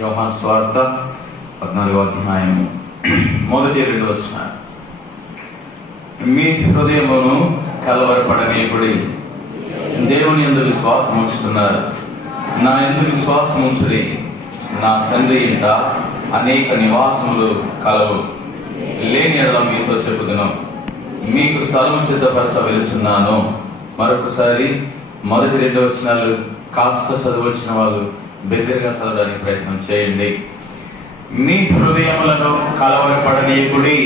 యోహాను సువార్త 14వ అధ్యాయము 1-2 వచనాలు. మీ హృదయమును కలవరపడనీయకుడి, దేవుని యందు విశ్వాసం ఉంచుతున్నారు, నా యందు విశ్వాసం ఉంచుడి. నా తండ్రి ఇంట అనేక నివాసములు కలవు, లేని ఎడల మీతో చెప్పుదును. మీకు స్థలం సిద్ధపరచ వెలుచున్నాను. మరొకసారి 1-2 వచనాలు కాస్త చదవచ్చిన వాళ్ళు దగ్గరగా చదవడానికి ప్రయత్నం చేయండి. మీ హృదయములను కలవరపడనీయకుడి,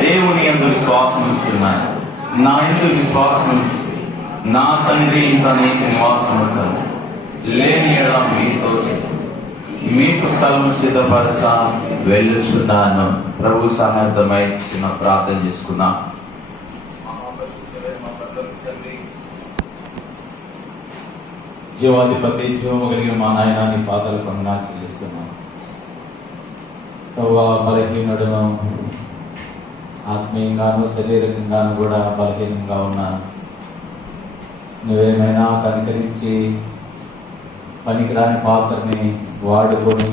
దేవుని యందు విశ్వాసం ఉంచున్నారు, నా యందు విశ్వాసం ఉంచు. నా తండ్రి ఇంట అనేక నివాసములు కలవు, లేని ఎడల మీతో మీకు స్థలం సిద్ధపరచ వెళ్ళుచున్నాను. ప్రభు సహాయమై చిన్న ప్రార్థన చేసుకున్నాం. జీవాధిపతి, జీవము కలిగిన మా నాయన, నీ పాదాలు వందనాలు చెల్లిస్తున్నాను. ప్రభు, బలహీనుడును, ఆత్మీయంగాను శరీరంగాను కూడా బలహీనంగా ఉన్నాను. నువ్వేమైనా కనికరించి పనికిరాని పాత్రని వాడుకొని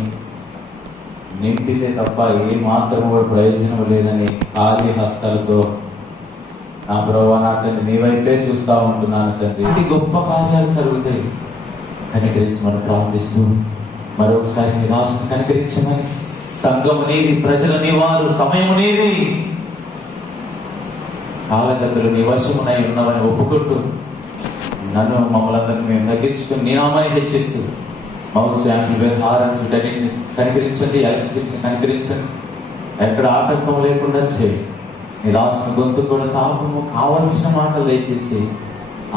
నింపితే తప్ప ఏ మాత్రం కూడా ప్రయోజనం లేదని ఖాళీ హస్తాలతో నా ప్రభు, నా తండ్రి నీ వైపే చూస్తూ ఉంటున్నాను తండ్రి. ఇంటి గొప్ప కార్యాలు జరుగుతాయి. కనికరించమని ప్రార్థిస్తూ మరొకసారి నీ దాసుని కనికరించమని, సంఘము నీది, ప్రజలు నీ వారు, సమయము నీది, కాలగతులు నీ వశమునై ఉన్నవని ఒప్పుకుంటూ నన్ను మమ్మల్ని మేము తగ్గించుకుని నీ నామాన్ని హెచ్చిస్తూ మౌస్ హారన్స్ వీటన్నింటిని కనికరించండి, ఎలక్ట్రిసిటీని కనికరించండి, ఎక్కడ ఆటంకం లేకుండా చేయండి. నీ దాసుని గొంతు కూడా తాపము కావలసిన మాటలు దయచేసి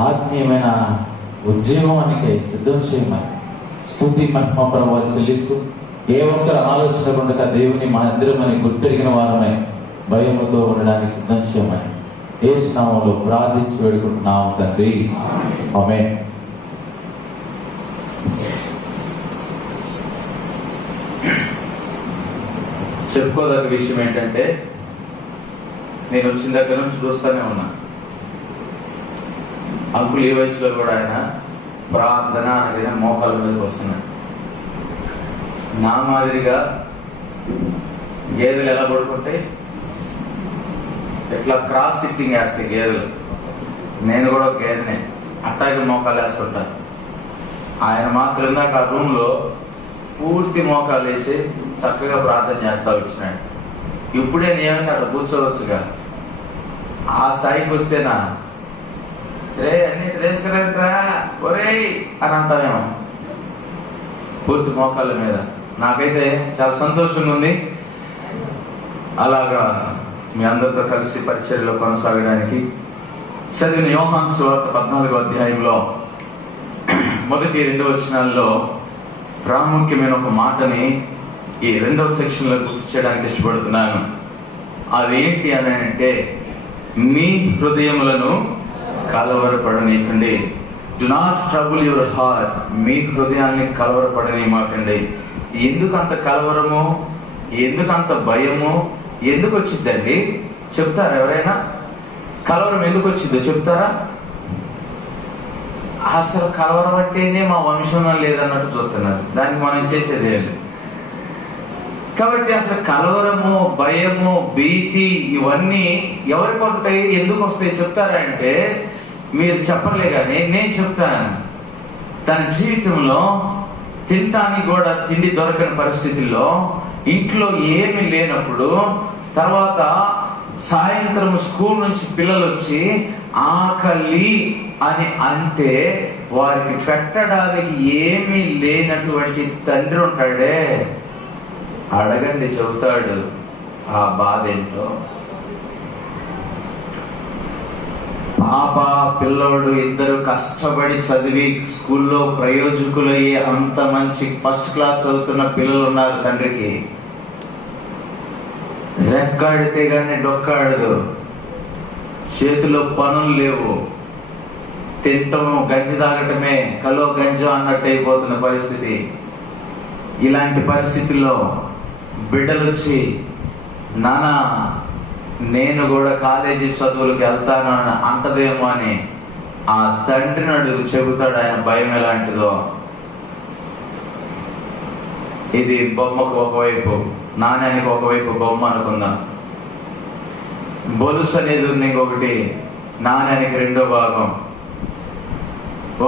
ఆత్మీయమైన ఉద్యోగానికి సిద్ధం చేయమని స్తుతి మహిమ ప్రభువులు చెల్లిస్తూ, ఏ ఒక్కరు ఆలోచన ఉండక దేవుని మనందరమని గుర్తెరిగిన వారమై భయముతో ఉండడానికి సిద్ధం చేయమని యేసు నామములో ప్రార్థించి వేడుకుంటున్నాము తండ్రి, ఆమేన్. చెప్పుకోదగ్గ విషయం ఏంటంటే, నేను వచ్చిన దగ్గర నుంచి చూస్తూనే ఉన్నా, అంకుల్ ఈ వయసులో కూడా ఆయన ప్రార్థన అనగా మోకాల మీదకి వస్తున్నాడు. నా మాదిరిగా గేదెలు ఎలా పడుకుంటాయి, ఇట్లా క్రాస్ సిట్టింగ్ వేస్తాయి గేదెలు. నేను కూడా ఒక గేదెనే, అట్టాగే మోకాలు వేస్తుంటాను. ఆయన మాత్రం ఇందాక ఆ రూమ్లో పూర్తి మోకాలు వేసి చక్కగా ప్రార్థన చేస్తా వచ్చినాడు. ఇప్పుడే నియమంగా అక్కడ కూర్చోవచ్చుగా, ఆ స్థాయికి వస్తేనా రే అన్ని తీసుకురంట్రా ఒరే అని అంటామేమో పూర్తి మోకాళ్ళ మీద. నాకైతే చాలా సంతోషంగా ఉంది అలాగా మీ అందరితో కలిసి పరిచర్యలో కొనసాగడానికి. చదివిన యోహాను సువార్త 14వ అధ్యాయంలో 1-2 వచనాల్లో ప్రాముఖ్యమైన ఒక మాటని ఈ 2వ సెక్షన్లో గుర్తు చేయడానికి ఇష్టపడుతున్నాను. అదేంటి అని అంటే, మీ హృదయములను కలవరపడనీయకండి. Do not trouble your heart. మీ హృదయాన్ని కలవరపడనీయమాకండి. ఎందుకంత కలవరము, ఎందుకంత భయము, ఎందుకు వచ్చిందండి చెప్తారా? ఎవరైనా కలవరం ఎందుకు వచ్చిందో చెప్తారా? అసలు కలవరం అంటేనే మా వంశంలో లేదన్నట్టు చూస్తున్నారు. దానికి మనం చేసేది ఏంటి? కాబట్టి అసలు కలవరము, భయము, భీతి ఇవన్నీ ఎవరికి ఉంటాయి, ఎందుకు వస్తాయి చెప్తారా అంటే, మీరు చెప్పలే కానీ నేను చెప్తాను. తన జీవితంలో తినటానికి కూడా తిండి దొరకని పరిస్థితుల్లో, ఇంట్లో ఏమీ లేనప్పుడు, తర్వాత సాయంత్రం స్కూల్ నుంచి పిల్లలు వచ్చి ఆకలి అని అంటే వారికి పెట్టడానికి ఏమీ లేనటువంటి తండ్రి ఉంటాడే, అడగండి చెబుతాడు ఆ బాధ ఏంటో. పాప పిల్లోడు ఇద్దరు కష్టపడి చదివి స్కూల్లో ప్రయోజకులయ్యే అంత మంచి ఫస్ట్ క్లాస్ చదువుతున్న పిల్లలు ఉన్నారు. తండ్రికి రెక్కాడితే గానీ డొక్కాడదు, చేతిలో పనులు లేవు, తింటము గంజి తాగటమే కలో గంజం అన్నట్టు అయిపోతున్న పరిస్థితి. ఇలాంటి పరిస్థితుల్లో బిడ్డలు వచ్చి, నానా నేను కూడా కాలేజీ చదువులకు వెళ్తాను అని అంటదేమో అని ఆ తండ్రిని అడుగు చెబుతాడు ఆయన భయం ఎలాంటిదో. ఇది బొమ్మకు ఒకవైపు, నాణ్యానికి ఒకవైపు బొమ్మ అనుకుందాం. బొలుసు అనేది ఉంది ఇంకొకటి, నాణ్యానికి రెండో భాగం.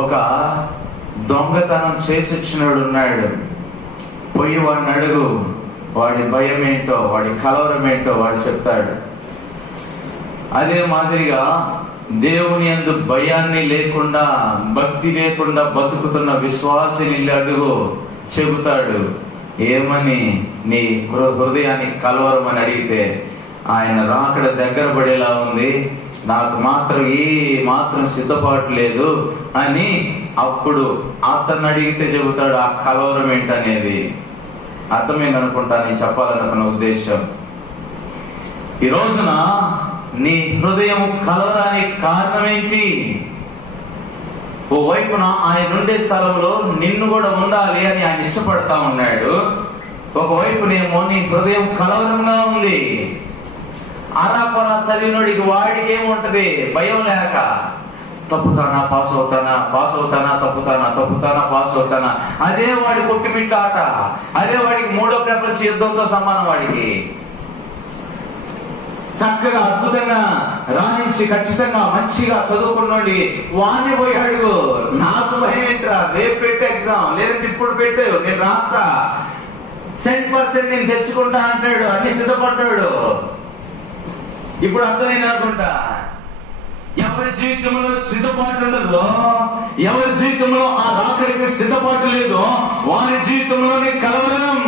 ఒక దొంగతనం చేసి వచ్చినాడు ఉన్నాడు, పోయి వాడిని అడుగు, వాడి భయం ఏంటో, వాడి కలవరం ఏంటో వాడు చెప్తాడు. అదే మాదిరిగా దేవుని యందు భయాన్ని లేకుండా, భక్తి లేకుండా బతుకుతున్న విశ్వాసిని అడుగు, చెబుతాడు. ఏమని? నీ హృదయానికి కలవరం అని అడిగితే, ఆయన రాకడ దగ్గర పడేలా ఉంది, నాకు మాత్రం మాత్రం సిద్ధపాటు లేదు అని అప్పుడు అతన్ని అడిగితే చెబుతాడు ఆ కలవరం ఏంటనేది. అర్థమైందనుకుంటా నేను చెప్పాలనుకున్న ఉద్దేశం. ఈ రోజున నీ హృదయం కలవడానికి కారణం ఏంటి? ఓ వైపున ఆయన ఉండే స్థలంలో నిన్ను కూడా ఉండాలి అని ఆయన ఇష్టపడతా ఉన్నాడు. ఒకవైపునేమో నీ హృదయం కలవరంగా ఉంది. అనాపన చదివినోడికి వాడికి ఏముంటది? భయం లేక, తప్పుతానా పాస్ అవుతానా, పాస్ అవుతానా తప్పుతానా, తప్పుతానా పాస్ అవుతానా, అదే వాడి కొట్టుమిట్లాట, అదే వాడికి మూడో ప్రపంచ యుద్ధంతో సమానం. వాడికి చక్కగా అద్భుతంగా రాణించి ఖచ్చితంగా మంచిగా చదువుకున్నోడి వాణ్ణి పోయి అడుగు, నాకు భయం ఏంట్రా, రేపు పెట్టే ఎగ్జామ్, లేదంటే ఇప్పుడు పెట్టు, నేను రాస్తా, 100% నేను తెచ్చుకుంటా అంటాడు, అన్ని సిద్ధపడ్డాడు. ఇప్పుడు అర్థమైంది అనుకుంటా. ఎవరి జీవితంలో సిద్ధపాటు ఉండదో, ఎవరి జీవితంలో ఆ రాకడికి సిద్ధపాటు లేదో, వారి జీవితంలోనే కలవరం.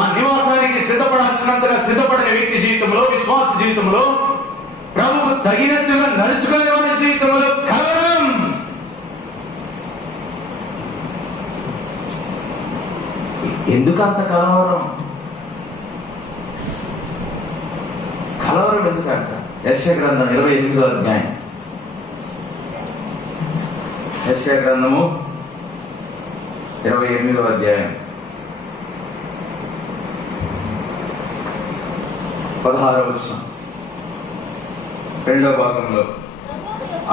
ఆ నివాసానికి సిద్ధపడాల్సినంతగా సిద్ధపడిన వ్యక్తి జీవితంలో, విశ్వాస జీవితంలో, ప్రభువు తగినట్టుగా నడుచుకునే వారి జీవితంలో కలవరం. ఎందుకంత కలవరం? కలవరం ఎందుకంట? యెషయా గ్రంథం 28వ అధ్యాయం. యెషయా గ్రంథము 28వ అధ్యాయం 16వ వచనం, రెండవ భాగంలో,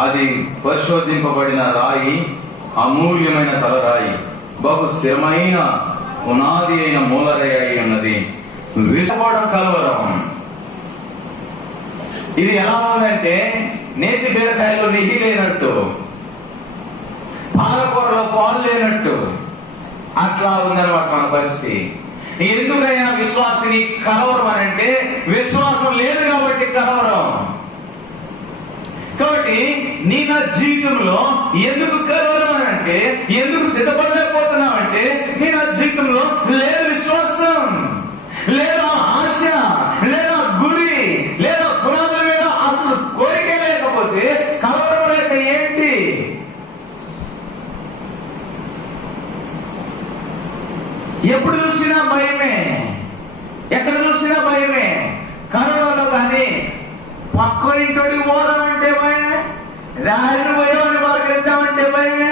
అది పరిశోధింపబడిన రాయి, అమూల్యమైన తలరాయి, బహు స్థిరమైన పునాది అయిన మూలరాయి అయి ఉన్నది. విసుకోవడం కలవరం. ఇది ఎలా ఉందంటే నేతి బీరకాయలో నెయ్యి లేనట్టు, పాలకూరలో పాలు లేనట్టు, అట్లా ఉందన్నమాట మన పరిస్థితి. ఎందుకైనా విశ్వాసిని కలవరం అని అంటే విశ్వాసం లేదు కాబట్టి కలవరం. కాబట్టి నీ నా జీవితంలో ఎందుకు కలవరం అని అంటే, ఎందుకు సిద్ధపడలేకపోతున్నావంటే నీ నా జీవితంలో లేదు విశ్వాసం, లేదా ఆశ, లేదా గురి, లేదా పునాదుల మీద అసలు కోరిక లేకపోతే కలవరం లేక ఏంటి? ఎప్పుడు చూసినా భయమే, ఎక్కడ చూసినా భయమే. కరోనాలో కానీ పక్కనింటోడికి పోదామంటే భయమే, రాజుని పోయేవాడిని పలకరిద్దామంటే భయమే,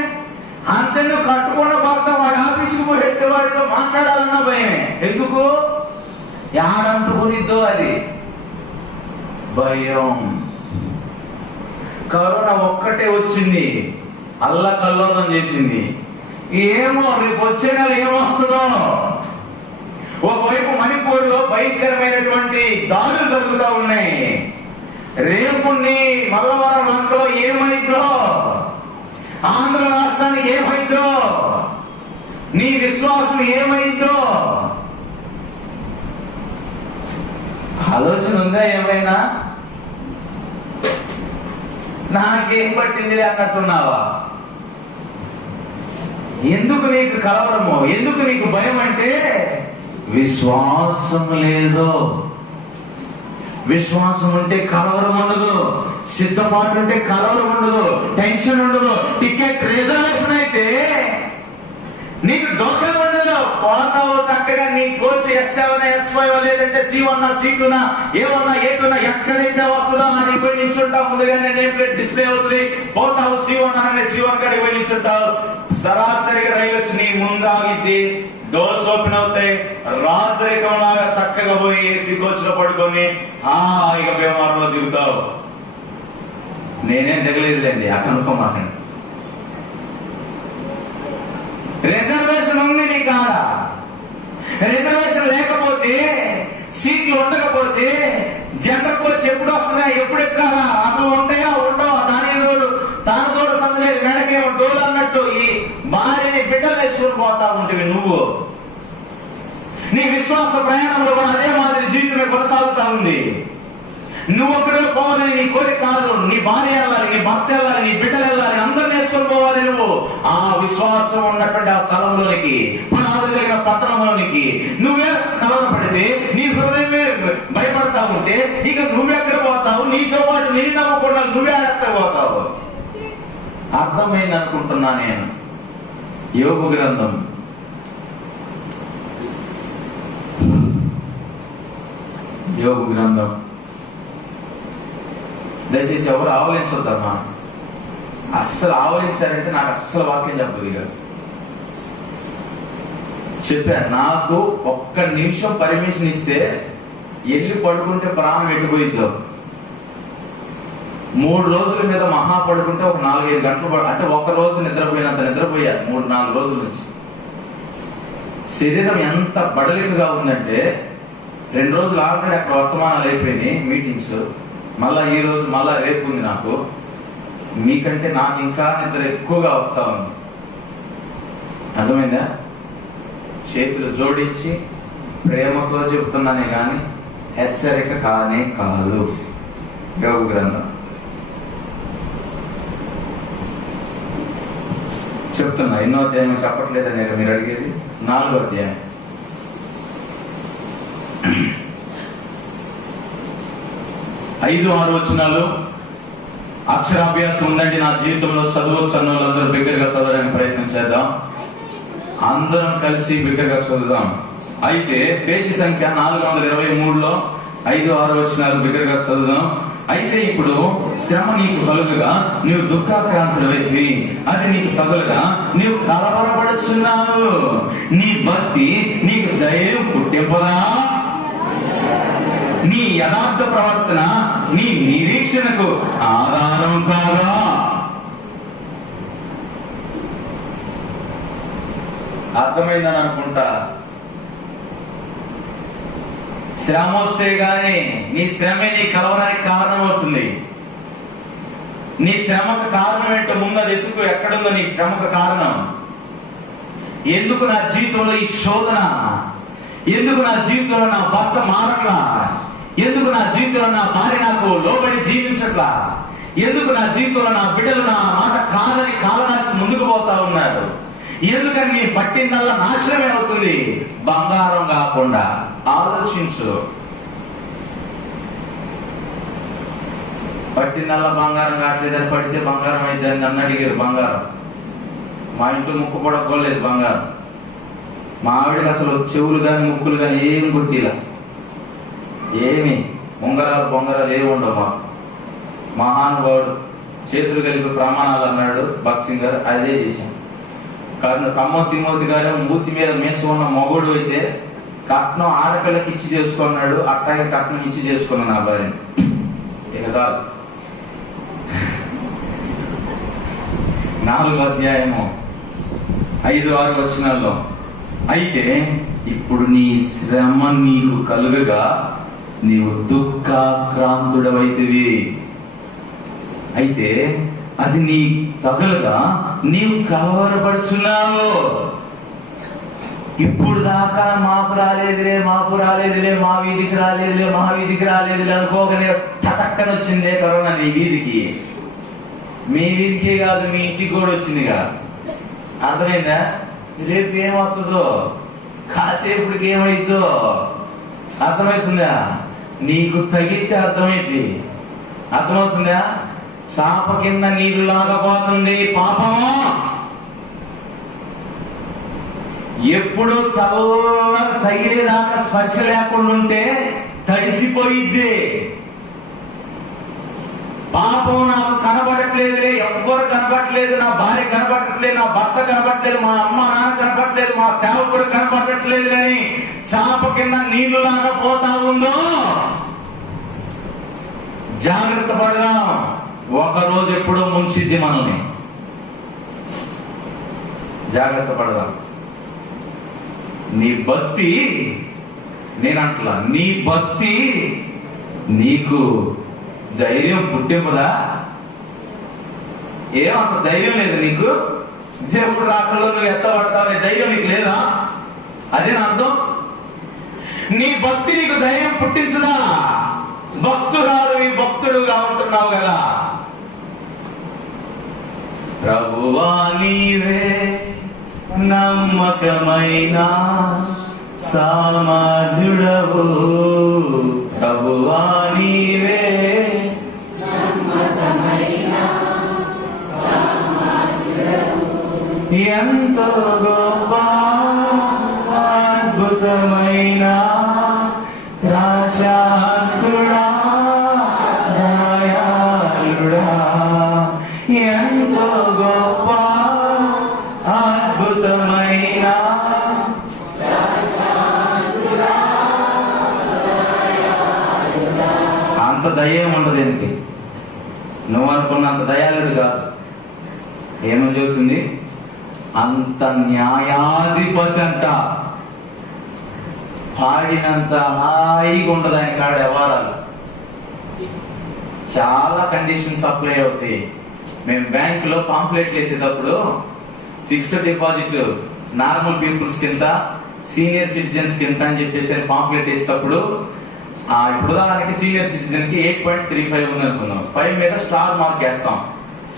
అంతను కట్టుకున్న భర్త వాడి ఆఫీసుకు పోయి వాడితో మాట్లాడాలన్న భయమే. ఎందుకు? యాడంటుకునిద్దో అది భయం. కరోనా ఒక్కటే వచ్చింది, అల్లకల్లోలం చేసింది. ఏమో రేపు వచ్చే నెల ఏమొస్తుందో. ఒకవైపు మణిపూర్లో భయంకరమైనటువంటి దాడులు జరుగుతూ ఉన్నాయి. రేపు నీ మల్లవరం లంకలో ఏమైందో, ఆంధ్ర రాష్ట్రానికి ఏమైందో, నీ విశ్వాసం ఏమైందో ఆలోచన ఉందా? ఏమైనా నాకేం పట్టింది అన్నట్టున్నావా? ఎందుకు నీకు కలవరము, ఎందుకు నీకు భయం అంటే విశ్వాసం లేదు. విశ్వాసం ఉంటే కలవరం ఉండదు, సిద్ధపాటు ఉంటే కలవరం ఉండదు, టెన్షన్ ఉండదు. టికెట్ రిజర్వేషన్ అయితే నీకు డోకా ఉండదు. పోతావు చక్కగా, నీ కోచ్ S7 S5 లేదంటే C1 C2 A1 A2 ఎక్కడైతే వస్తుందో అని పోయి నిల్చుంటావు. ముందుగానే నేమ్ ప్లేట్ డిస్ప్లే అవుతుంది. పోతావు C1 అనే C1 కాడికి పోయి నిల్చుంటావు. సరాసరిగా రైలు వచ్చి నీ ముందు ఆగిద్ది, డోర్స్ ఓపెన్ అవుతాయి. రాజరికం లాగా చక్కగా పోయి ఏసీ కోచ్ లో పడుకొని ఇక బీమార్లో దిగుతావు. నేనేం దిగలేదులేండి, అక్కడ అనుకోమాకండి. రిజర్వేషన్ ఉంది, మీటింగ్లు ఉండకపోతే జనరల్ కోచ్ ఎప్పుడు వస్తున్నాయా, ఎప్పుడు ఎక్కాలా, అసలు ఉంటాయా ఉండవా, దానితో సమయం మెడకేమో డోలు అన్నట్టు ఈ భార్యని బిడ్డలు వేసుకొని పోతా ఉంటివి నువ్వు. నీ విశ్వాస ప్రయాణంలో కూడా అదే మాదిరి జీవితమే కొనసాగుతా ఉంది. నువ్వు ఒక్కడే పోవాలని నీ కోరిక కాదు. నీ భార్య వెళ్ళాలి, నీ భర్త వెళ్ళాలి, నీ బిడ్డలు వెళ్ళాలి, అందరిని వేసుకొని పోవాలి. నువ్వు ఆ విశ్వాసం ఉన్నటువంటి ఆ స్థలంలోనికి, పునాదులు కలిగిన పట్టణంలోనికి నువ్వే కలవరపడితే, నీ హృదయమే భయపడతా ఉంటే ఇక నువ్వెక్కడ పోతావు? నీతో పాటు నీ నమ్మకుండా నువ్వే ఎత్తపోతావు. అర్థమైంది అనుకుంటున్నా నేను. యోబు గ్రంథం దయచేసి ఎవరు ఆవలించొద్దమ్మా. అస్సలు ఆవలించారంటే నాకు అస్సలు వాక్యం చెప్పదు. ఇక చెప్పాను, నాకు ఒక్క నిమిషం పర్మిషన్ ఇస్తే వెళ్ళి పడుకుంటే ప్రాణం ఎట్టిపోయిద్దో. 3 రోజుల మీద మహా పడుకుంటే ఒక 4-5 గంటలు అంటే ఒక రోజు నిద్రపోయినంత నిద్రపోయా 3-4 రోజుల నుంచి. శరీరం ఎంత బడలికగా ఉందంటే 2 రోజులు ఆల్రెడీ అక్కడ వర్తమానాలు అయిపోయినాయి, మీటింగ్స్. మళ్ళా ఈ రోజు మళ్ళా రేపు ఉంది నాకు. మీకంటే నాకు ఇంకా నిద్ర ఎక్కువగా వస్తా ఉంది. అర్థమైందా? చేతులు జోడించి ప్రేమతో చెబుతున్నానే కానీ హెచ్చరిక కానే కాదు. యోబు గ్రంథం చెప్తున్నా. ఎన్నో అధ్యాయం చెప్పట్లేదని మీరు అడిగేది. 4వ అధ్యాయం. ఐదు 6 వచనాలు అక్షరాభ్యాసం ఉందండి నా జీవితంలో. చదువు వాళ్ళందరూ బిగ్గరగా చదవడానికి ప్రయత్నం చేద్దాం. అందరం కలిసి బిగ్గరగా చదువుదాం. అయితే పేజీ సంఖ్య 423లో 5-6 వచనాలు బిగ్గరగా చదువుదాం. అయితే ఇప్పుడు శ్రమ నీకు కలుగగా నీవు దుఃఖాక్రాంతుడవైతివి, అది నీకు తగులుగా నీవు కలవరపడుచున్నావు. నీ భక్తి నీకు ధైర్యం పుట్టింపదా? నీ యథార్థ ప్రవర్తన నీ నిరీక్షణకు ఆధారం కాదా? అర్థమైందని అనుకుంటా. శ్రమ వస్తే గాని నీ శ్రమే నీ కలవరానికి కారణం అవుతుంది. నీ శ్రమకు కారణం ఏంటో ముందు అది ఎత్తుకు. ఎక్కడుందో నీ శ్రమకు కారణం? ఎందుకు నా జీవితంలో ఈ శోధన? ఎందుకు నా జీవితంలో నా భర్త మారట్లా? ఎందుకు నా జీవితంలో నా భార్య నాకు లోబడి జీవించట్లా? ఎందుకు నా జీవితంలో నా బిడ్డలు నా మాట కాదని కాలనాశి ముందుకు పోతా ఉన్నారు? ఎందుకని నీ పట్టిందల్లా నాశనమే అవుతుంది? బంగారం కాకుండా ఆలోచించు. పట్టిందల్లా బంగారం కావట్లేదని పడితే బంగారం అయితే నన్ను అడిగారు. బంగారం మా ఇంట్లో ముక్కు పడకపోలేదు. బంగారం మా ఆవిడకి అసలు చెవులు కానీ ముక్కులు కానీ ఏమి కుట్టిలా, ఏమి బొంగరాలు ఏమి ఉండవు. మాకు మహానుభావుడు చేతులు కలిపి ప్రమాణాలు అన్నాడు భక్సింగ్ గారు, అదే చేశాం. కానీ తిమోతి గారు మూతి మీద మేసు ఉన్న మొగుడు అయితే కట్నం ఆడపిల్లకి ఇచ్చి చేసుకున్నాడు. అట్టాగే కట్నం ఇచ్చి చేసుకున్నాను నా భార్య. ఇక కాదు. 4వ అధ్యాయము 5-6 వచనాల్లో అయితే ఇప్పుడు నీ శ్రమ నీకు కలుగగా నీవు దుఃఖాక్రాంతుడవైతివి. అయితే అది నీ తగులుగా నీవు కలవరపడుచున్నావు. ఇప్పుడు దాకా మాకు రాలేదులే మా వీధికి రాలేదులే అనుకోగానే తటక్కన వచ్చిందే కరోనా నీ వీధికి. మీ వీధికే కాదు, మీ ఇంటికి కూడా వచ్చిందిగా. అర్థమైందా? రేపు ఏమవుతుందో, కాసేపుడికి ఏమైద్దో అర్థమవుతుందా? నీకు తగిలితే అర్థమైంది. అర్థమవుతుందా? చాప కింద నీళ్లు లాగపోతుంది పాపము. ఎప్పుడు చల్లగా తగిలేదాకా స్పర్శ లేకుండా ఉంటే తడిసిపోయిద్ది. పాపం నాకు కనబడట్లేదులే, ఎవ్వరు కనబడట్లేదు, నా భార్య కనబడట్లేదు, నా భర్త కనబడట్లేదు, మా అమ్మ నాన్న కనబడట్లేదు, మా సేవకుడు కనబడట్లేదు అని చాప కింద నీళ్లు లాగా పోతా ఉందో జాగ్రత్త పడదాం. ఒకరోజు ఎప్పుడో ముంచిద్ది మనల్ని. జాగ్రత్త పడదాం. నీ భక్తి నేనంటలా, నీ భక్తి నీకు ధైర్యం పుట్టింపుదా? ఏమంత ధైర్యం లేదు నీకు? దేవుడు రాకల్లో నువ్వు ఎత్తబడతావు ధైర్యం నీకు లేదా? అదే నా అర్థం. నీ భక్తి నీకు ధైర్యం పుట్టించదా? భక్తురాలు భక్తుడుగా ఉంటున్నావు కదా. ప్రభువా నీవే నమ్మకమైన సామర్థ్యుడవు, ప్రభువా నీవే ఎంతో గొప్ప అద్భుతమైన రాశాంతుడా దయాళుడా, ఎంతో గొప్ప అద్భుతమైన అంత దయ్యం ఉండదు దీనికి. నువ్వు అనుకున్నంత దయాళుడు కాదు. ఏమని చెబుతుంది? అంత న్యాయాధిపతి అంట. పాడినంత హాయిగా ఉండదు ఆయన కాడ వ్యవహారాలు. చాలా కండిషన్స్ అప్లై అవుతాయి. మేము బ్యాంకులో పాంప్లెట్లు వేసేటప్పుడు ఫిక్స్డ్ డిపాజిట్ నార్మల్ పీపుల్స్ కింద, సీనియర్ సిటిజన్స్ కింద అని చెప్పేసి పాంప్లెట్ వేసేటప్పుడు ఇప్పుడు దానికి సీనియర్ సిటిజన్ కి 8.35 ఉంది అనుకున్నాం. 5 మీద స్టార్ మార్క్ వేస్తాం.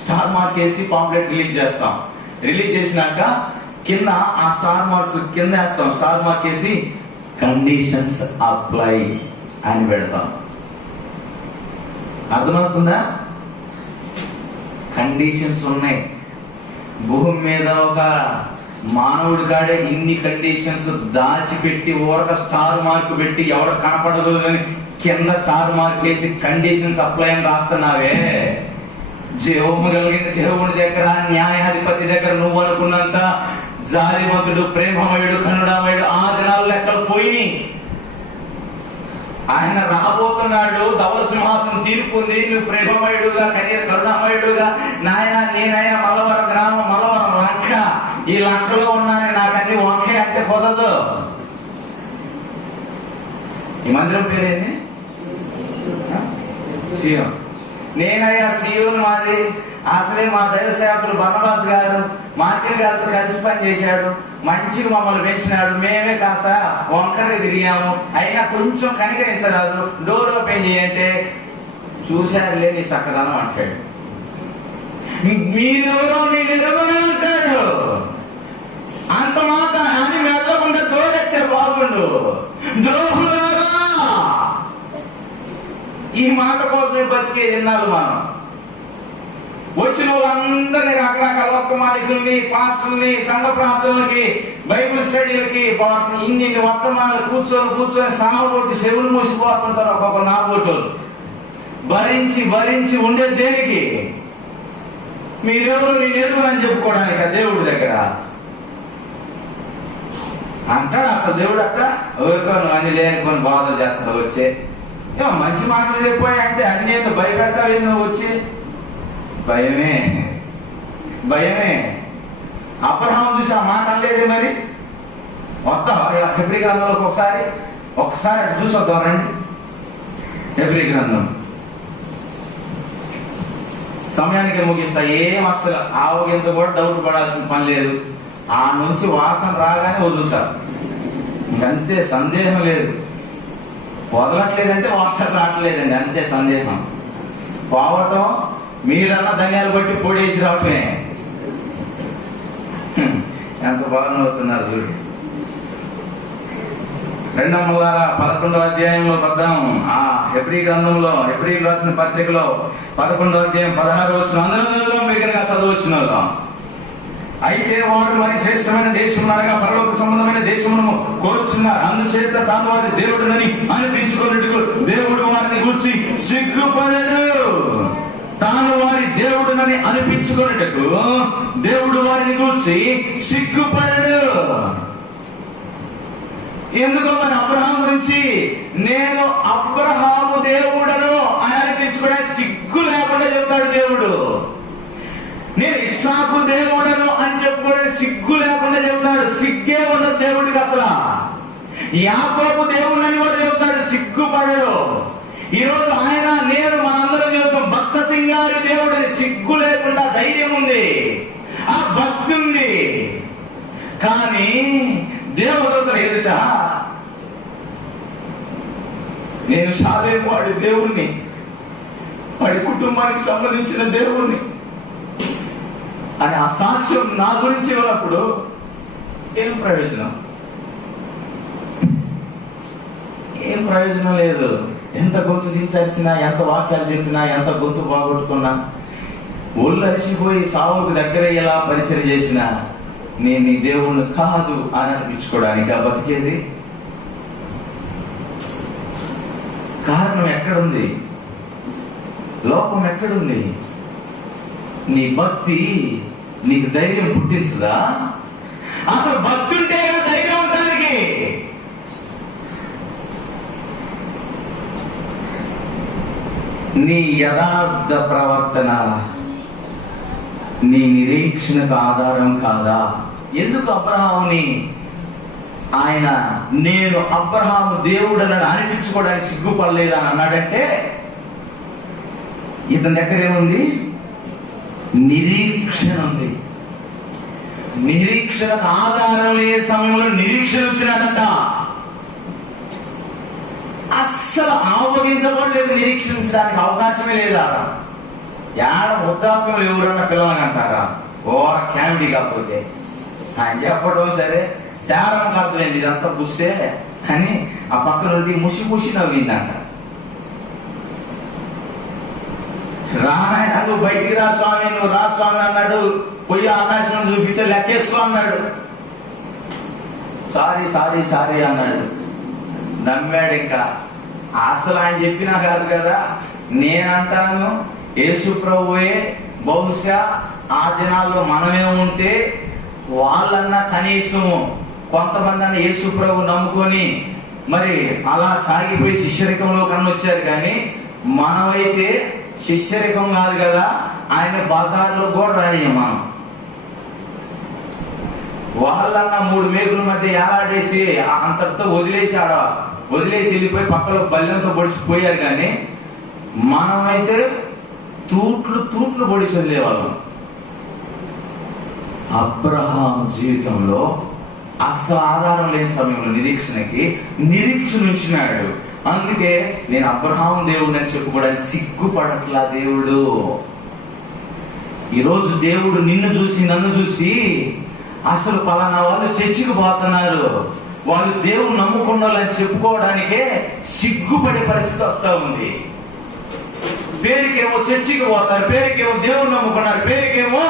స్టార్ మార్క్ వేసి పాంప్లెట్ రిలీజ్ చేస్తాం. రిలీజ్ చేసినాక కింద ఆ స్టార్ మార్క్ కింద వేస్తాం. స్టార్ మార్క్ వేసి కండిషన్స్ అప్లై అని పెడతాం. అర్థమవుతుందా? కండిషన్స్ ఉన్నాయి. భూమి మీద ఒక మానవుడి కాడే ఇన్ని కండిషన్స్ దాచిపెట్టి ఊరక స్టార్ మార్క్ పెట్టి ఎవరు కనపడదు అని కింద స్టార్ మార్క్ వేసి కండిషన్స్ అప్లై అని రాస్తున్నావే. జీవము కలిగిన దేవుడి దగ్గర, న్యాయాధిపతి దగ్గర నువ్వు అనుకున్నంత జాలివంతుడు, ప్రేమమయుడు, కరుణామయుడు ఆ దినాలు లెక్కలు పోయి ఆయన రాబోతున్నాడు. ధవల సింహాసనం తీర్పు ఉంది. నువ్వు ప్రేమమయుడుగా, కరుణామయుడుగా, నాయన నేనయ్యా మల్లవరం గ్రామం, మల్లవరం లంక, ఈ లంకలో ఉన్నాను, నాకు అన్ని వంకే అంటే కుదరదు. ఈ మందిరం పేరేంది? సీఎం. నేనయ్యా సీఎం మాది. అసలే మా దైవ సేవకులు బన్నబాస్ గారు మార్కెట్ గారితో కలిసి పని చేశాడు. మంచిగా మమ్మల్ని పెంచినాడు. మేమే కాస్త వంకరగా తిరిగాము. అయినా కొంచెం కనికరించరాదు, డోర్ ఓపెన్ చేయంటే చూశారులే నీ చక్కదనం అంటాడు. మీరెవరో నేను ఎరుగనే అంటాడు. అంత మాట అని మెల్లకుండా తోడెత్తే బాగుండు. ద్రోహులారా, ఈ మాట కోసమే బతికే తిన్నారు మనం. వచ్చిన వాళ్ళందరినీ రకరకాల వర్తమానికుల్ని, పాస్టర్ని, సంఘ ప్రాంతాలకి, బైబిల్ స్టడీలకి ఇన్ని వర్తమానాలు కూర్చొని సాగుబొట్టి చెవులు మూసిపోతుంటారు. ఒక్కొక్క నాలుగోటోళ్ళు భరించి భరించి ఉండేది దేనికి? మీరెవరు నేను ఎదుగునని చెప్పుకోవడానికి దేవుడి దగ్గర అంటాడు. అసలు దేవుడు అట్ట ఎవరికోను అన్ని లేనికొని బాధలు చేస్తా వచ్చే మంచి మాటలు చెప్పాయి అంటే అన్ని భయపెడతావు. నువ్వు వచ్చి భయమే భయమే. అబ్రహాం చూసి ఆ మాట అనలేదే మరి. వస్తావా హెబ్రీ గ్రంథంలోకి ఒకసారి అటు చూసి వద్దాం రండి. హెబ్రీ గ్రంథం సమయానికి ముగిస్తా. ఏం అసలు ఆవగింత కూడా డౌట్ పడాల్సిన పని లేదు. ఆ నుంచి వాసన రాగానే వదులుతారు. ఇంకంతే, సందేహం లేదు. వదలట్లేదంటే వాసన రావట్లేదండి, అంతే సందేహం. పోవటం మీరన్నా ధన్యాలు బట్టి పొడేసి రావటమే. ఎంత బాగా అవుతున్నారు చూడు. 2 అధ్యాయంలో వద్దాం. ఆ హెబ్రీ గ్రంథంలో, హెబ్రీ రాసిన పత్రికలో 11వ అధ్యాయం 16వ వచనం అందరం దగ్గరగా చదవచ్చిన వాళ్ళం. అయితే వాడు మరి శ్రేష్టమైన దేశం అనగా పరలోక సంబంధమైన దేశమును కోరుచున్నారు. అందుచేత తాను వారి దేవుడునని అనిపించుకున్నట్టుకు దేవుడు వారిని గూర్చి సిగ్గుపడడు. తాను వారి దేవుడునని అనిపించుకున్నట్టుకు దేవుడు వారిని గూర్చి సిగ్గుపడడు. ఎందుకో మరి అబ్రహాం గురించి నేను అబ్రహాము దేవుడను అని అనిపించుకోవడానికి సిగ్గు లేకుండా చెప్తాడు దేవుడు. నేను ఇస్సాకు దేవుడను అని చెప్పుకోవడానికి సిగ్గు లేకుండా చెప్తాడు. సిగ్గే ఉండదు దేవుడికి అసలు. యాకోబు దేవుళ్ళని వాడు చెబుతాడు, సిగ్గుపడడు. ఈరోజు ఆయన నేను మనందరం చెబుతాం భక్త సింగారి దేవుడని. సిగ్గు లేకుండా ధైర్యం ఉంది, ఆ భక్తి ఉంది. కానీ దేవదూతల ఎదుట నేను సాలేము వాడి దేవుణ్ణి, వాడి కుటుంబానికి సంబంధించిన దేవుణ్ణి అని ఆ సాక్ష్యం నా గురించి ఉన్నప్పుడు ఏం ప్రయోజనం? ఏం ప్రయోజనం లేదు. ఎంత గొంతు దించాల్సినా, ఎంత వాక్యాలు చెప్పినా, ఎంత గొంతు బాగొట్టుకున్నా, ఒళ్ళు అరిసిపోయి సావుకు దగ్గరయ్యేలా పరిచయం చేసినా నేను నీ దేవుణ్ణి కాదు అని అనిపించుకోవడానికి ఆ బతికేది. కారణం ఎక్కడుంది? లోపం ఎక్కడుంది? నీ భక్తి నీకు ధైర్యం పుట్టించదా? అసలు భక్తి ఉంటే ధైర్యం ఉండడానికి. నీ యథార్థ ప్రవర్తన నీ నిరీక్షణకు ఆధారం కాదా? ఎందుకు అబ్రహాముని ఆయన నేను అబ్రహాము దేవుడని అనిపించుకోవడానికి సిగ్గుపడలేదని అన్నాడంటే ఇతని దగ్గర ఏముంది? నిరీక్షణ ఉంది. నిరీక్షణకు ఆధారం లేని సమయంలో నిరీక్షణ వచ్చినాడంట. అస్సలు ఆవగించబడలేదు, నిరీక్షించడానికి అవకాశమే లేదా. యాడ వృద్ధాప్యంలో ఎవరన్నా పిల్లలని అంటారా? ఓర క్యామిడీ కాకపోతే ఆయన చెప్పడం సరే, చారం కాదులేండి ఇదంతా బుస్సే అని ఆ పక్కన ముసి ముసి నవ్విందంట. రామాయణ నువ్వు బయటికి రా స్వామి, నువ్వు రా స్వామి అన్నాడు. పోయి ఆకాశం చూపించే లెక్కేసుకో అన్నాడు. సారీ సారీ సారీ అన్నాడు. నమ్మాడు. ఇంకా అసలు ఆయన చెప్పినా కాదు కదా, నేనంటాను యేసు ప్రభువే. బహుశా ఆ దినాల్లో మనమే ఉంటే వాళ్ళన్నా కనీసం కొంతమంది అన్న యేసు ప్రభు నమ్ముకొని మరి అలా సాగిపోయి శిష్యరికంలో కన్నా వచ్చారు. కానీ మనమైతే శిష్యరికం కాదు కదా, ఆయన బజార్లో కూడా రానియం. మనం వాళ్ళన్నా 3 మేకుల మధ్య ఏలాడేసి అంతటితో వదిలేసి వెళ్ళిపోయి పక్కలో బల్లెంతో పొడిచిపోయారు. కానీ మనమైతే తూట్లు పొడిచి వదిలేవాళ్ళం. అబ్రహాం జీవితంలో అసలు ఆధారం లేని సమయంలో నిరీక్షణ ఉంచినాడు. అందుకే నేను అబ్రహాం దేవుడు అని చెప్పుకోవడానికి సిగ్గుపడట్లా దేవుడు. ఈరోజు దేవుడు నిన్ను చూసి నన్ను చూసి అసలు పలానా వాళ్ళు చర్చికి పోతున్నారు, వాళ్ళు దేవుడు నమ్ముకున్న వాళ్ళు అని చెప్పుకోవడానికే సిగ్గుపడే పరిస్థితి వస్తా ఉంది. పేరుకేమో చర్చికి పోతారు, పేరుకేమో దేవుడు నమ్ముకున్నారు, పేరుకేమో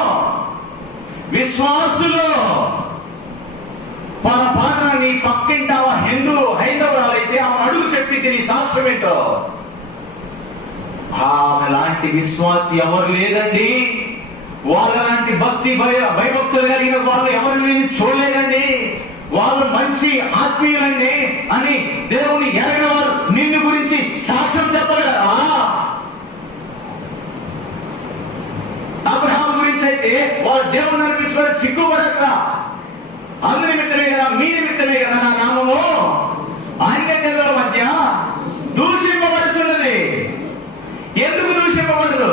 విశ్వాసులు. పొరపాటున నీ పక్కింటావా హైందవురాలైతే ఆమె అడుగు చెప్పింది నీ సాక్ష్యం ఏంటో. ఆమె లాంటి విశ్వాసి ఎవరు లేదండి, వాళ్ళ లాంటి భక్తి భయభక్తులు కలిగిన వాళ్ళు ఎవరిని నేను చూడలేదండి, వాళ్ళు మంచి ఆత్మీయులండి అని దేవుని ఎరగిన వారు నిన్ను గురించి సాక్ష్యం చెప్పగలరా? అబ్రహాం గురించి అయితే వాళ్ళు దేవుని అనిపించుకొని సిగ్గుపడక, అందు నిమిత్తమే కదా, మీ నిమిత్తమే కదా నా నామము అన్య తెగల మధ్య దూషింపబడుచున్నది. ఎందుకు దూషింపబడదు?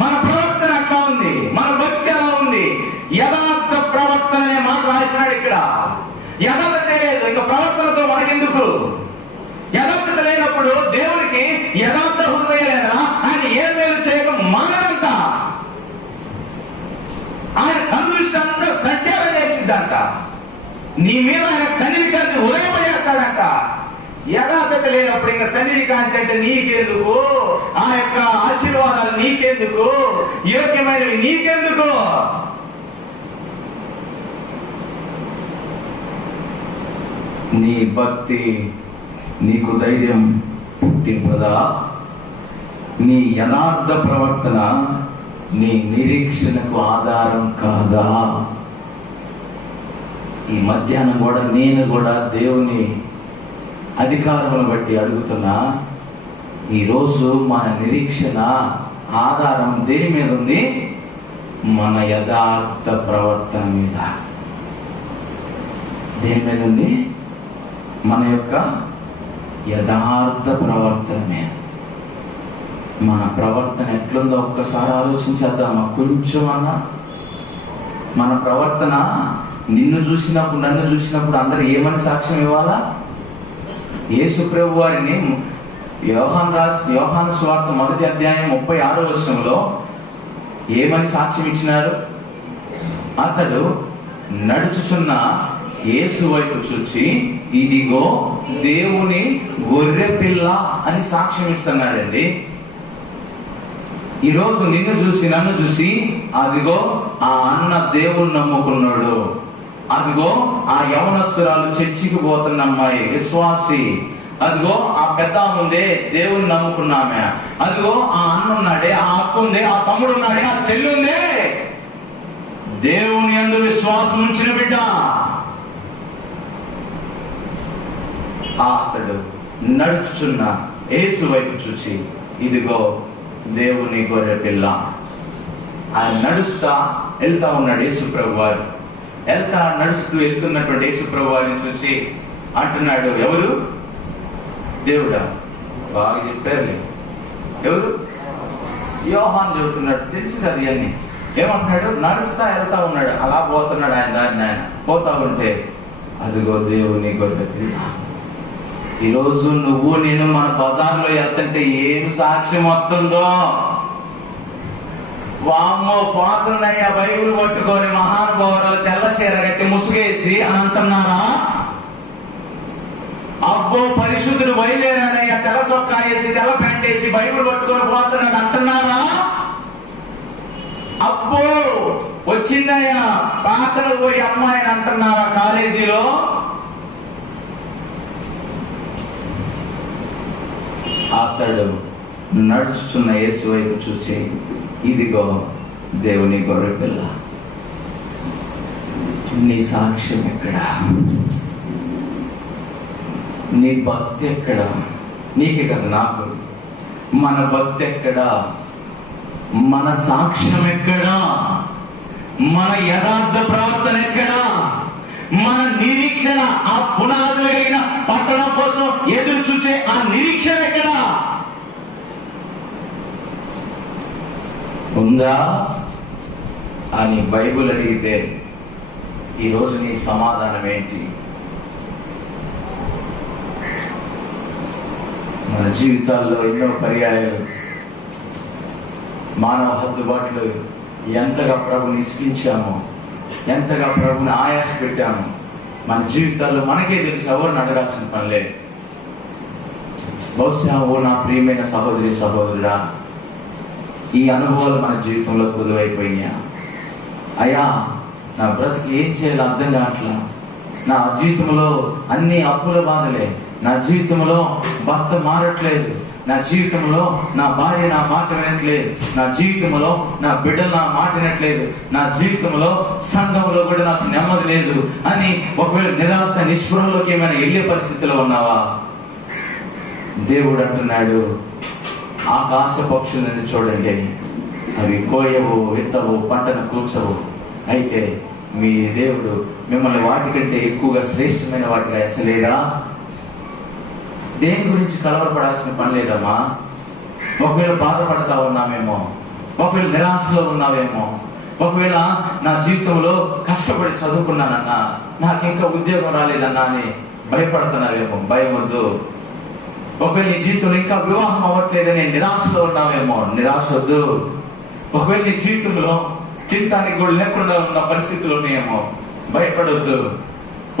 మన ప్రవర్తన అట్లా ఉంది, మన భక్తి అలా ఉంది. యథార్థ ప్రవర్తన అనే మాట రాసినాడు ఇక్కడ. యథార్థత లేదు, ఇంకా ప్రవర్తనతో మనకెందుకు? యథార్థత లేనప్పుడు దేవునికి యథార్థ హృదయం లేదా? ఆయన ఏ మేలు చేయక మానడంట. ఆయన కనుదృష్టి సంచారం చేసిందంట. నీ మీద ఆయన సన్నిధి కాంతి ఉదయపజేస్తాడంట. యథార్థత లేనప్పుడు ఇంకా సన్నిధి కాంతి అంటే నీకెందుకు? ఆ యొక్క ఆశీర్వాదాలు నీకెందుకు? యోగ్యమైనవి నీకెందుకు? నీ భక్తి నీకు ధైర్యం పుట్టింపదా? నీ యథార్థ ప్రవర్తన నీ నిరీక్షణకు ఆధారం కాదా? ఈ మధ్యాహ్నం కూడా నేను కూడా దేవుని అధికారమును బట్టి అడుగుతున్నా, ఈరోజు మన నిరీక్షణ ఆధారం దేని మీద ఉంది? మన యథార్థ ప్రవర్తన మీద. దేని మీద ఉంది? మన యొక్క యథార్థ ప్రవర్తనే. మన ప్రవర్తన ఎట్లుందో ఒక్కసారి ఆలోచించేద్దామా? కొంచెం అన్నా మన ప్రవర్తన నిన్ను చూసినప్పుడు, నన్ను చూసినప్పుడు అందరూ ఏమని సాక్ష్యం ఇవ్వాలా? యేసు ప్రభు వారిని యోహాను సువార్త 1వ అధ్యాయం 36వ వచనంలో ఏమని సాక్ష్యం ఇచ్చినారు? అతడు నడుచుచున్న యేసు వైపు చూచి, ఇదిగో దేవుని గొర్రె పిల్ల అని సాక్ష్యం ఇస్తున్నాడండి. ఈరోజు నిన్ను చూసి, నన్ను చూసి, అదిగో ఆ అన్న దేవుని నమ్ముకున్నాడు, అదిగో ఆ యవనస్తురాలు చర్చికి పోతున్న అమ్మాయి విశ్వాసి, అదిగో ఆ పెద్ద ఉందే దేవుని నమ్ముకున్నామే, అదిగో ఆ అన్న ఉన్నాడే, ఆ అక్క ఉందే, ఆ తమ్ముడు ఉన్నాడే, ఆ చెల్లి ఉందే దేవుని యందు విశ్వాసం ఉంచిన బిడ్డ. అతడు నడుచుచున్న యేసు వైపు చూచి, ఇదిగో దేవుని గొర్రె పిల్ల. ఆయన నడుస్తా వెళ్తా ఉన్నాడు యేసు ప్రభు వారు. నడుస్తూ వెళ్తున్నటువంటి యేసు ప్రభు వారిని చూసి అంటున్నాడు, ఎవరు? దేవుడా. బాగా చెప్పారులే. ఎవరు? యోహాను చెబుతున్నాడు. తెలుసు కదా ఇవన్నీ. ఏమంటున్నాడు? నడుస్తా వెళ్తా ఉన్నాడు. అలా పోతున్నాడు ఆయన దారిని. ఆయన పోతా ఉంటే, అదిగో దేవుని గొర్రె పిల్ల. ఈరోజు నువ్వు నేను మన బజార్లో వెళ్తుంటే ఏం సాక్ష్యం వస్తుందో. వామ్మో పోతున్నాయ్యా బైబిల్ పట్టుకొని మహానుభావురాలు తెల్ల చీర కట్టి ముసుగేసి అని అంటున్నారా? అబ్బో పరిశుద్ధుడు బయలుదేరాడయ్యా తెల్ల సొక్కా వేసి తెల్ల ప్యాంట్ వేసి బైబిల్ పట్టుకొని పోతున్నాడు అంటున్నారా? అబ్బో వచ్చిందయ్యా పాత్రలు పోయి అమ్మాయిని అంటున్నారా కాలేజీలో? అతడు నడుచుతున్న యేసు వైపు చూచి, ఇదిగో దేవుని గొర్రె పిల్ల. నీ సాక్ష్యం ఎక్కడా? నీ భక్తి ఎక్కడా? నీకే కదా నాకు. మన భక్తి ఎక్కడా? మన సాక్ష్యం ఎక్కడా? మన యథార్థ ప్రవర్తన ఎక్కడా? మన నిరీక్షణ, ఆ పునాదులు కలిగిన పట్టణం కోసం ఎదురు చూసే ఆ నిరీక్షణ ఎక్కడా ఉందా అని బైబిల్ అడిగితే ఈరోజు నీ సమాధానం ఏంటి? మన జీవితాల్లో ఎన్నో పర్యాయాలు మానవ హద్దుబాట్లు ఎంతగా ప్రభుని ఇష్టించామో, ఎంతగా ప్రభుని ఆయాస పెట్టాము, మన జీవితాల్లో మనకే తెలుసు. ఎవరిని అడగాల్సిన పని లేదు. బహుశా ఓ నా ప్రియమైన సహోదరి సహోదరుడా, ఈ అనుభవాలు మన జీవితంలో కొదువైపోయినాయా? అయ్యా నా బ్రతికి ఏం చేయాలో అర్థం కావట్లా. నా జీవితంలో అన్ని అప్పుల బాధలే. నా జీవితంలో భర్త మారట్లేదు. నా జీవితంలో నా భార్య నా మాట వినట్లేదు. నా జీవితంలో నా బిడ్డలు నా మాట వినట్లేదు. నా జీవితంలో సంఘంలో కూడా నాకు నెమ్మది లేదు అని ఒకవేళ నిరాశ నిస్పృహలోకి ఏమైనా వెళ్ళే పరిస్థితిలో ఉన్నావా? దేవుడు అంటున్నాడు, ఆకాశ పక్షులను చూడండి, అవి కోయవు, విత్తవు, పంటను కూర్చవు, అయితే మీ దేవుడు మిమ్మల్ని వాటికంటే ఎక్కువగా శ్రేష్టమైన వాటిగా ఎంచలేదా? దేని గురించి కలవరపడాల్సిన పని లేదమ్మా. ఒకవేళ బాధపడతా ఉన్నామేమో, ఒకవేళ నిరాశలో ఉన్నావేమో, ఒకవేళ నా జీవితంలో కష్టపడి చదువుకున్నానన్నా నాకు ఇంకా ఉద్యోగం రాలేదన్నా అని భయపడుతున్నావేమో. భయం వద్దు. ఒకవేళ నీ జీవితంలో ఇంకా వివాహం అవ్వట్లేదని నిరాశలో ఉన్నావేమో, నిరాశ వద్దు. ఒకవేళ నీ జీవితంలో తినటానికి కూడా లేకుండా ఉన్న పరిస్థితులు ఉన్నాయేమో, భయపడొద్దు.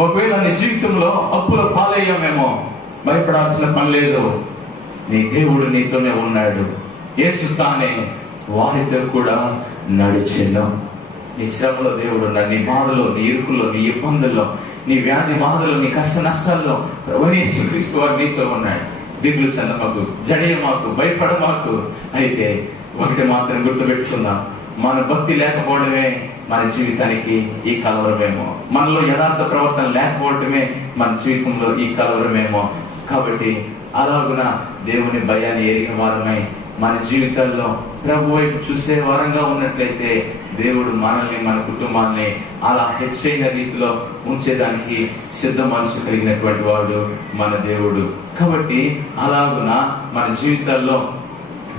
ఒకవేళ నీ జీవితంలో అప్పుల పాలయ్యామేమో, భయపడాల్సిన పని లేదు. నీ దేవుడు నీతోనే ఉన్నాడు. యేసు తానే వారితో కూడా నడిచెను. నీ శ్రమలో దేవుడు ఉన్నాడు. నీ బాధలో, నీ ఇరుకుల్లో, నీ ఇబ్బందుల్లో, నీ వ్యాధి బాధలో, నీ కష్ట నష్టాల్లో యేసుక్రీస్తు వారు నీతో ఉన్నాడు. దిగులు చెందమాకు, జడియమాకు, భయపడమాకు. అయితే ఒకటి మాత్రం గుర్తుపెట్టుకుందాం, మన భక్తి లేకపోవడమే మన జీవితానికి ఈ కలవరమేమో, మనలో యథార్థ ప్రవర్తన లేకపోవటమే మన జీవితంలో ఈ కలవరమేమో. కాబట్టి అలాగున దేవుని భయాన్ని ఎరిగిన వారమై మన జీవితాల్లో ప్రభు వైపు చూసే వారంగా ఉన్నట్లయితే దేవుడు మనల్ని, మన కుటుంబాన్ని అలా హెచ్చైన రీతిలో ఉంచేదానికి సిద్ధ మనసు కలిగినటువంటి వాడు మన దేవుడు. కాబట్టి అలాగున మన జీవితాల్లో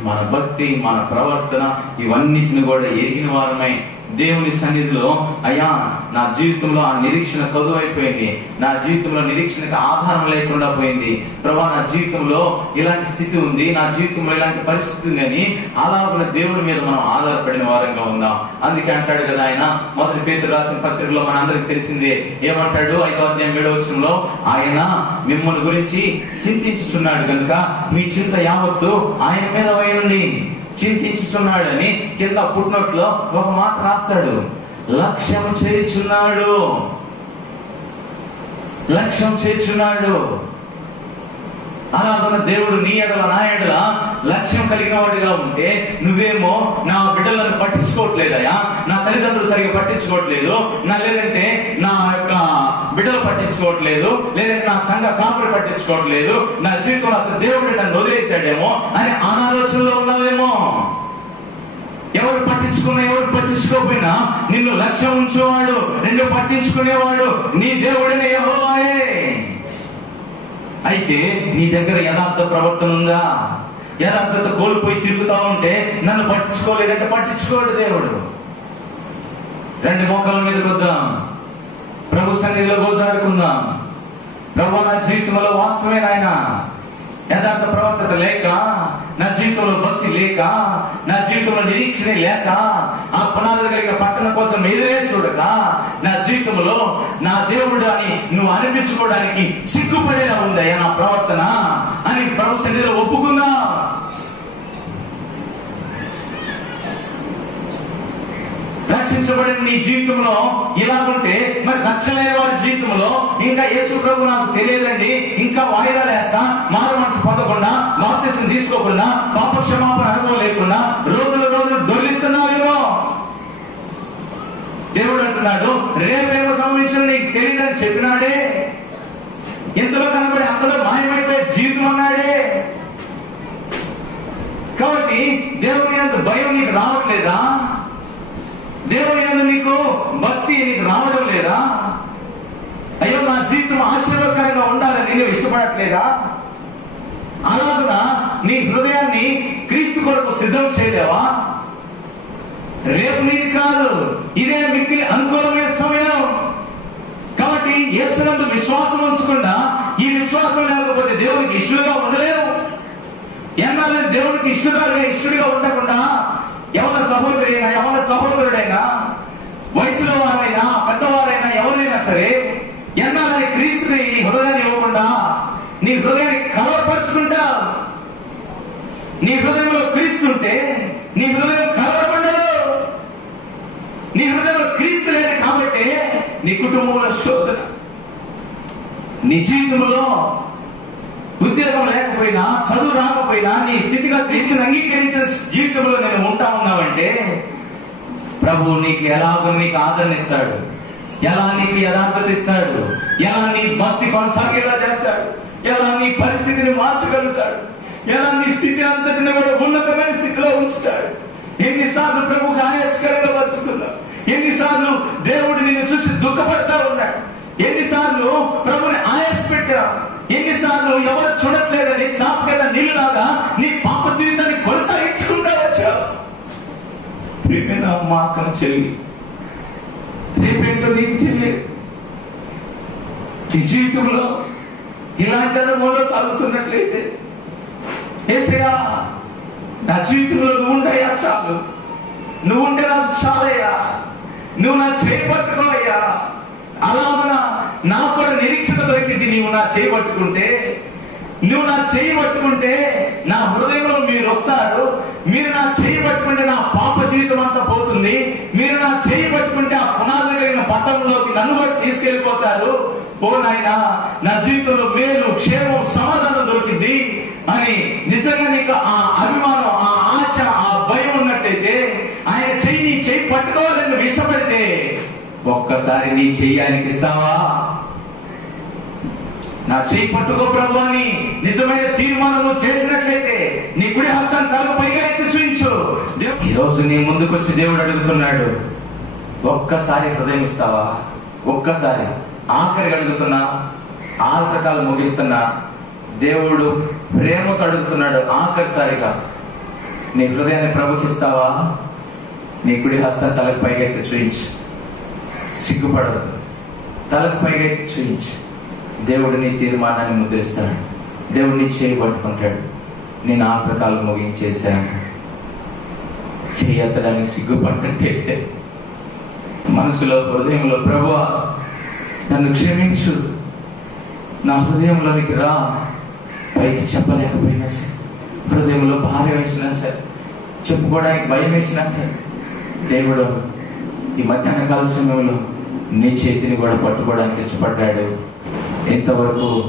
మన భక్తి, మన ప్రవర్తన ఇవన్నిటిని కూడా ఎరిగిన వారమై దేవుని సన్నిధిలో, అయ్యా నా జీవితంలో ఆ నిరీక్షణ కదువైపోయింది, నా జీవితంలో నిరీక్షణకు ఆధారం లేకుండా పోయింది ప్రభా, నా జీవితంలో ఇలాంటి స్థితి ఉంది, నా జీవితంలో ఇలాంటి పరిస్థితి ఉంది అని అలాగున దేవుని మీద మనం ఆధారపడిన వారంగా ఉందాం. అందుకే అంటాడు కదా ఆయన, మొదటి పేతురు రాసిన పత్రికలో మన అందరికి తెలిసిందే, ఏమంటాడు 5వ అధ్యాయం 7వ వచనంలో, ఆయన మిమ్మల్ని గురించి చింతించుచున్నాడు కనుక మీ చింత యావత్తు ఆయన మీద వేయండి. చింతించుచున్నాడు అని కింద పుట్టినట్లో ఒక మాట రాస్తాడు, లక్ష్యం చేయుచున్నాడు, లక్ష్యం చేయుచున్నాడు. అలాగన్న దేవుడు నీ ఎడల నా ఎడల లక్ష్యం కలిగిన వాడిగా ఉంటే, నువ్వేమో నా బిడ్డలను పట్టించుకోవట్లేదయా, నా తల్లిదండ్రులు సరిగ్గా పట్టించుకోవట్లేదు, లేదంటే నా యొక్క బిడ్డలు పట్టించుకోవట్లేదు, లేదంటే నా సంఘ కాపులు పట్టించుకోవట్లేదు, నా జీవితంలో అసలు దేవుడు నన్ను వదిలేశాడేమో అని అనాలోచనలో ఉన్నావేమో. ఎవరు పట్టించుకున్నా ఎవరు పట్టించుకోకపోయినా నిన్ను లక్ష్యం ఉంచేవాడు, నిన్ను పట్టించుకునేవాడు నీ దేవుడిని యెహోవాయే. అయితే నీ దగ్గర యథార్థ ప్రవర్తన ఉందా? యథార్థత కోల్పోయి తిరుగుతా ఉంటే నన్ను పట్టించుకోలేదంటే పట్టించుకోడు దేవుడు. రెండు మోకాల మీదకి వద్దాం, ప్రభు సన్నిధిలో గోజాడుకుందాం. ప్రభు నా జీవితంలో వాస్తవమే నాయన, యథార్థ ప్రవర్తన లేక, నా జీవితంలో భక్తి లేక, నా జీవితంలో నిరీక్షణ లేక, ఆ పునాదులు కలిగిన పట్టణం కోసం ఎదురే చూడక, నా జీవితంలో నా దేవుడు అని నువ్వు అనిపించుకోవడానికి సిగ్గుపడేలా ఉందయ్యా నా ప్రవర్తన అని ప్రభు సన్నిధిలో ఒప్పుకుందా. రక్షించబడిన నీ జీవితంలో ఇలాగుంటే మరి రక్షలేని వారి జీవితంలో ఇంకా యేసు ప్రభు నాకు తెలియదండి, ఇంకా వాయిదాలు వేస్తా, మారు మనసు పొందకుండా, బాప్తిసం తీసుకోకుండా, పాప క్షమాపణ అనుభవం లేకుండా రోజులు దొరికిస్తున్నావేమో. దేవుడు అంటున్నాడు, రేపేమో సంబంధించిన నీకు తెలియదని చెప్పినాడే, ఇంతలో కనబడి అంతలో మాయమైపోయే జీవితం అన్నాడే. కాబట్టి దేవుని అంత భయం నీకు రావట్లేదా? దేవుని యందు నీకు భక్తి నీకు రావడం లేదా? అయ్యో నా జీవితం ఆశీర్వాదకరంగా ఉండాలని నువ్వు ఇష్టపడట్లేదా? అలాగున నీ హృదయాన్ని క్రీస్తు కొరకు సిద్ధం చేయలేవా? రేపు నీది కాదు, ఇదే మిక్కిలి అనుకూలమైన సమయం. కాబట్టి యేసునందు విశ్వాసం ఉంచకుండా, ఈ విశ్వాసం లేకపోతే దేవునికి ఇష్టలుగా ఉండలేవు. ఎన్నాళ్ళని దేవునికి ఇష్టడిగా ఉండకుండా యవన సహోదరైనా యవన సహోదరుడైనా, వయసులో వారైనా పెద్దవారైనా ఎవరైనా సరే, ఎన్నాళ్ళని క్రీస్తుని నీ హృదయాన్ని ఇవ్వకుండా నీ హృదయాన్ని కలవరపరుచుకుంటా. నీ హృదయంలో క్రీస్తుంటే నీ హృదయం కలవరపడదు. నీ హృదయంలో క్రీస్తు లేదు కాబట్టి నీ కుటుంబంలో శోధన, నీ జీవితంలో ఉద్యోగం లేకపోయినా, చదువు రాకపోయినా, నీ స్థితిగా క్రీస్తుని అంగీకరించిన జీవితంలో నేను ఉంటా ఉన్నావంటే ప్రభు నీకు ఎలాగో నీకు ఆదరణ ఇస్తాడు, ఎలా నీకు యథార్థత ఇస్తాడు, ఎలా నీ భక్తి కొనసాగేలా చేస్తాడు, ఎలా నీ పరిస్థితిని మార్చగలుగుతాడు, ఎలా నీ స్థితి అంతటిని కూడా ఉన్నతమైన స్థితిలో ఉంచుతాడు. ఎన్నిసార్లు ప్రభుకి ఆయాస్కరంగా బతుకుతున్నావు, ఎన్నిసార్లు దేవుడు నిన్ను చూసి దుఃఖపడతా ఉన్నాడు, ఎన్నిసార్లు ప్రభుని ఆయాస పెట్టావు, ఎన్నిసార్లు ఎవరు చూడట్లేదని చాపగడ్డ నీళ్ళలాగా నీ పాప జీవితాన్ని కొనసాగించుకుంటా వచ్చావు. ప్రియమైన అమ్మ, అక్కన చెల్లి, రేపేంటో నీకు తెలియదు. నీ జీవితంలో ఇలాంటి అనుభవంలో సాగుతున్నట్లయితే, యేసయ్యా నా జీవితంలో నువ్వు ఉండయ్యా చాలు, నువ్వు ఉంటే నాకు చాలయ్యా, నువ్వు నా చేయి పట్టుకోవయ్యా. అలాగన నాకు కూడా నిరీక్షణ దొరికింది. నీవు నా చేయి పట్టుకుంటే, నువ్వు నా చేయి పట్టుకుంటే నా హృదయంలో మీరు వస్తారు. మీరు నా చేయి పట్టుకుంటే నా పాప జీవితం అంతా పోతుంది. మీరు నా చేయి పట్టుకుంటే ఆ పునాదులు కలిగిన పట్టణంలోకి నన్ను కూడా తీసుకెళ్ళిపోతారు. ఓ నాయనా, నా జీవితంలో మేలు, క్షేమం, సమాధానం దొరికింది అని నిజంగా నీకు ఆ అభిమానం, ఆ ఆశ, ఆ భయం ఉన్నట్టయితే, ఆయన చెయ్యి నీ చెయ్యి పట్టుకోవాలని నువ్వు ఇష్టపడితే ఒక్కసారి నీ చెయ్యానికి ఇస్తావా? నా చెయ్యి పట్టుకో ప్రభు అని నిజమైన తీర్మానం చేసినట్లయితే నీ కుడి హస్తాన్ని తలకు పైగా ఎత్తి చూయించు. ఈ రోజు నీ ముందుకు వచ్చి దేవుడు అడుగుతున్నాడు, ఒక్కసారి హృదయం ఇస్తావా? ఒక్కసారి ఆఖరి అడుగుతున్నా, ఆల్కకాలు ముగిస్తున్నా, దేవుడు ప్రేమతో అడుగుతున్నాడు ఆఖరిసారిగా, నీ హృదయాన్ని ప్రభుకిస్తావా? నీ కుడి హస్తం తలకు పైకెత్తి చూయించు, సిగ్గుపడదు, తలకు పైకెత్తి చూయించు. దేవుడు నీ తీర్మానాన్ని ముద్రిస్తాడు, దేవుడు నీ చేయి పట్టుకుంటాడు. నేను ఆఖరికాలు ముగించేశాను. చేయడానికి సిగ్గుపడ్డట్టయితే మనసులో, హృదయంలో, ప్రభువా నన్ను క్షమించు, నా హృదయంలోనికి రా. పైకి చెప్పలేకపోయినా సరే, హృదయంలో భారం వేసినా సరే, చెప్పుకోవడానికి భయం వేసినా సరే, దేవుడు ఈ మధ్యాహ్న కాల సమయంలో నీ చేతిని కూడా పట్టుకోవడానికి ఇష్టపడ్డాడు. ఎంతవరకు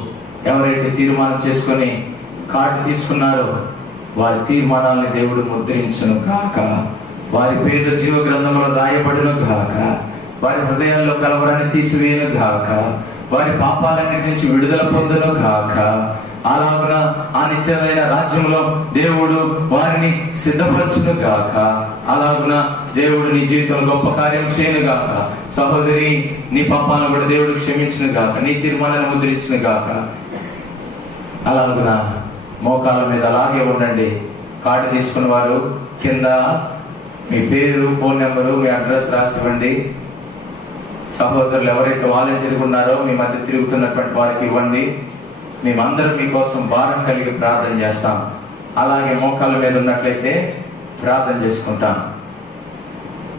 ఎవరైతే తీర్మానం చేసుకొని కార్డు తీసుకున్నారో వారి తీర్మానాలని దేవుడు ముద్రించును గాక, వారి పేర్లు జీవ గ్రంథంలో రాయబడును గాక, వారి హృదయాల్లో కలవరాన్ని తీసివేయను గాక, వారి పాపాలన్నిటి నుంచి విడుదల పొందును గాక. అలాగున ఆ నిత్యమైన రాజ్యంలో దేవుడు వారిని సిద్ధపరచును గాక. అలాగున దేవుడు నీ జీవితంలో గొప్ప కార్యం చేయను గాక. సహోదరి, నీ పాపాలను కూడా దేవుడు క్షమించును గాక, నీ తీర్మానాన్ని ముద్రించును గాక. అలాగున మోకాళ్ళ మీద అలాగే ఉండండి. కార్డు తీసుకున్న వారు కింద మీ పేరు, ఫోన్ నెంబరు, మీ అడ్రస్ రాసి ఇవ్వండి. సహోదరులు ఎవరైతే వాలంటీర్గా ఉన్నారో మీ మధ్య తిరుగుతున్నటువంటి వారికి ఇవ్వండి. మేమందరం మీకోసం భారం కలిగి ప్రార్థన చేస్తాం. అలాగే మోకాళ్ళ మీద ఉన్నట్లయితే ప్రార్థన చేసుకుంటాం.